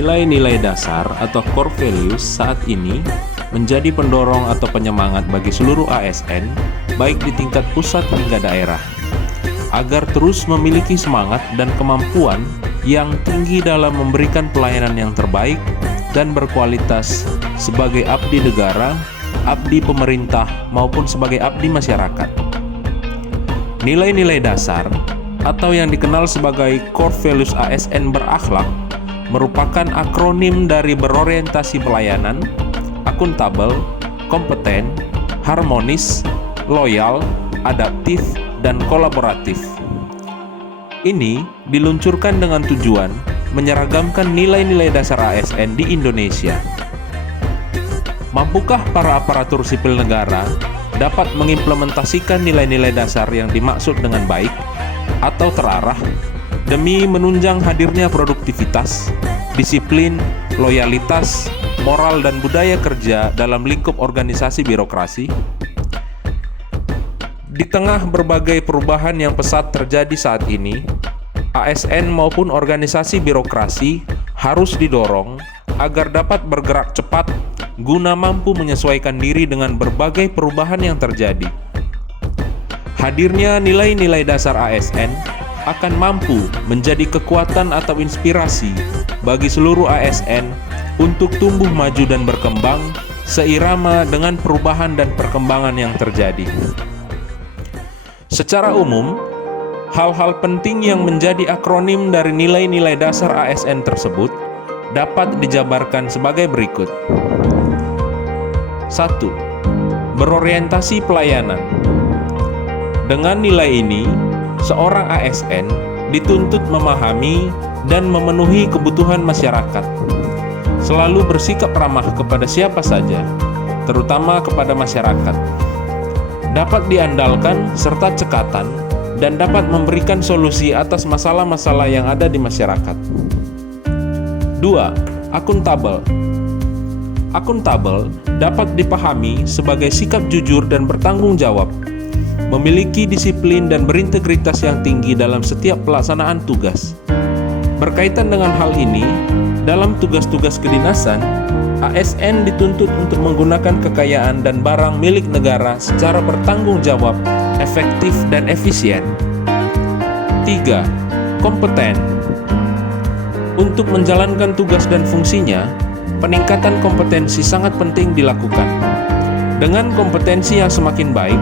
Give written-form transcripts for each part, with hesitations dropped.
Nilai-nilai dasar atau core values saat ini menjadi pendorong atau penyemangat bagi seluruh ASN, baik di tingkat pusat hingga daerah, agar terus memiliki semangat dan kemampuan yang tinggi dalam memberikan pelayanan yang terbaik dan berkualitas sebagai abdi negara, abdi pemerintah, maupun sebagai abdi masyarakat. Nilai-nilai dasar atau yang dikenal sebagai core values ASN berakhlak merupakan akronim dari berorientasi pelayanan, akuntabel, kompeten, harmonis, loyal, adaptif, dan kolaboratif. Ini diluncurkan dengan tujuan menyeragamkan nilai-nilai dasar ASN di Indonesia. Mampukah para aparatur sipil negara dapat mengimplementasikan nilai-nilai dasar yang dimaksud dengan baik atau terarah demi menunjang hadirnya produktivitas, disiplin, loyalitas, moral, dan budaya kerja dalam lingkup organisasi birokrasi? Di tengah berbagai perubahan yang pesat terjadi saat ini, ASN maupun organisasi birokrasi harus didorong agar dapat bergerak cepat guna mampu menyesuaikan diri dengan berbagai perubahan yang terjadi. Hadirnya nilai-nilai dasar ASN akan mampu menjadi kekuatan atau inspirasi bagi seluruh ASN untuk tumbuh maju dan berkembang seirama dengan perubahan dan perkembangan yang terjadi. Secara umum, hal-hal penting yang menjadi akronim dari nilai-nilai dasar ASN tersebut dapat dijabarkan sebagai berikut. 1. Berorientasi pelayanan. Dengan nilai ini, seorang ASN dituntut memahami dan memenuhi kebutuhan masyarakat, selalu bersikap ramah kepada siapa saja, terutama kepada masyarakat, dapat diandalkan serta cekatan, dan dapat memberikan solusi atas masalah-masalah yang ada di masyarakat. 2. Akuntabel. Akuntabel dapat dipahami sebagai sikap jujur dan bertanggung jawab, memiliki disiplin dan berintegritas yang tinggi dalam setiap pelaksanaan tugas. Berkaitan dengan hal ini, dalam tugas-tugas kedinasan, ASN dituntut untuk menggunakan kekayaan dan barang milik negara secara bertanggung jawab, efektif, dan efisien. 3. Kompeten. Untuk menjalankan tugas dan fungsinya, peningkatan kompetensi sangat penting dilakukan. Dengan kompetensi yang semakin baik,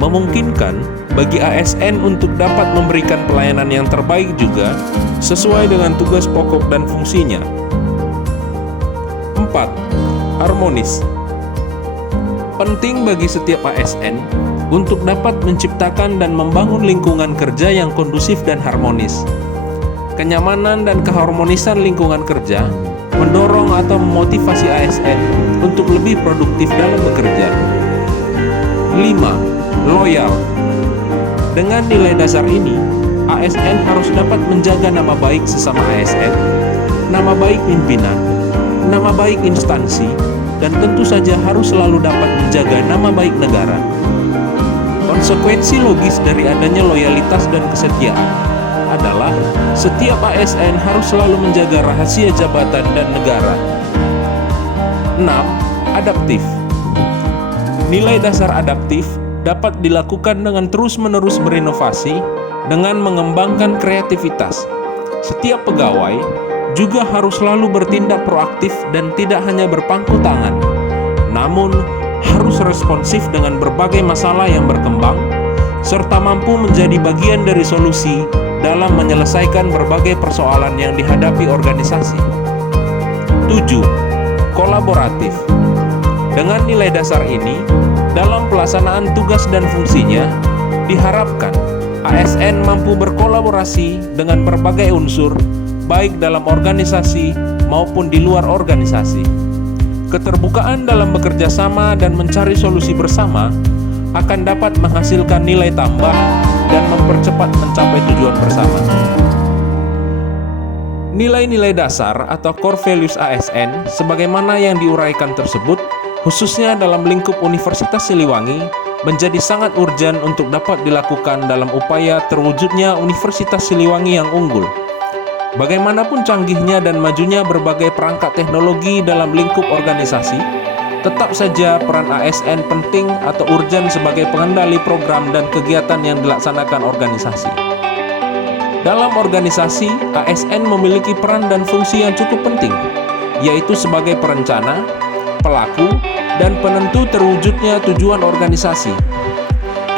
memungkinkan bagi ASN untuk dapat memberikan pelayanan yang terbaik juga sesuai dengan tugas pokok dan fungsinya. 4. Harmonis. Penting bagi setiap ASN untuk dapat menciptakan dan membangun lingkungan kerja yang kondusif dan harmonis. Kenyamanan dan keharmonisan lingkungan kerja mendorong atau memotivasi ASN untuk lebih produktif dalam bekerja. 5. Loyal. Dengan nilai dasar ini, ASN harus dapat menjaga nama baik sesama ASN, nama baik pimpinan, nama baik instansi, dan tentu saja harus selalu dapat menjaga nama baik negara. Konsekuensi logis dari adanya loyalitas dan kesetiaan adalah setiap ASN harus selalu menjaga rahasia jabatan dan negara. 6. Adaptif. Nilai dasar adaptif dapat dilakukan dengan terus-menerus berinovasi dengan mengembangkan kreativitas. Setiap pegawai juga harus selalu bertindak proaktif dan tidak hanya berpangku tangan, namun harus responsif dengan berbagai masalah yang berkembang, serta mampu menjadi bagian dari solusi dalam menyelesaikan berbagai persoalan yang dihadapi organisasi. 7. Kolaboratif. Dengan nilai dasar ini, dalam pelaksanaan tugas dan fungsinya, diharapkan ASN mampu berkolaborasi dengan berbagai unsur, baik dalam organisasi maupun di luar organisasi. Keterbukaan dalam bekerja sama dan mencari solusi bersama akan dapat menghasilkan nilai tambah dan mempercepat mencapai tujuan bersama. Nilai-nilai dasar atau core values ASN sebagaimana yang diuraikan tersebut, khususnya dalam lingkup Universitas Siliwangi, menjadi sangat urgen untuk dapat dilakukan dalam upaya terwujudnya Universitas Siliwangi yang unggul. Bagaimanapun canggihnya dan majunya berbagai perangkat teknologi dalam lingkup organisasi, tetap saja peran ASN penting atau urgen sebagai pengendali program dan kegiatan yang dilaksanakan organisasi. Dalam organisasi, ASN memiliki peran dan fungsi yang cukup penting, yaitu sebagai perencana, pelaku, dan penentu terwujudnya tujuan organisasi.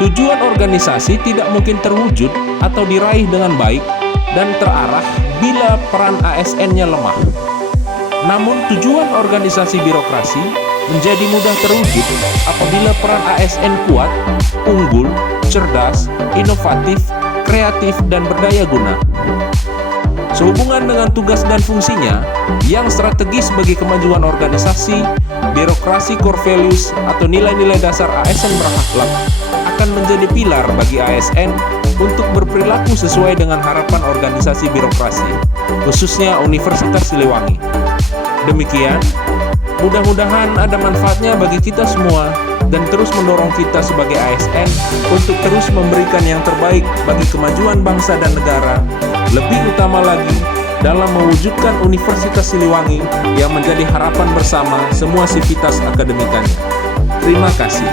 Tujuan organisasi tidak mungkin terwujud atau diraih dengan baik dan terarah bila peran ASN-nya lemah. Namun tujuan organisasi birokrasi menjadi mudah terwujud apabila peran ASN kuat, unggul, cerdas, inovatif, kreatif, dan berdaya guna. Sehubungan dengan tugas dan fungsinya yang strategis bagi kemajuan organisasi, birokrasi core values atau nilai-nilai dasar ASN berakhlak akan menjadi pilar bagi ASN untuk berperilaku sesuai dengan harapan organisasi birokrasi, khususnya Universitas Siliwangi. Demikian, mudah-mudahan ada manfaatnya bagi kita semua dan terus mendorong kita sebagai ASN untuk terus memberikan yang terbaik bagi kemajuan bangsa dan negara, lebih utama lagi dalam mewujudkan Universitas Siliwangi yang menjadi harapan bersama semua sivitas akademikanya. Terima kasih.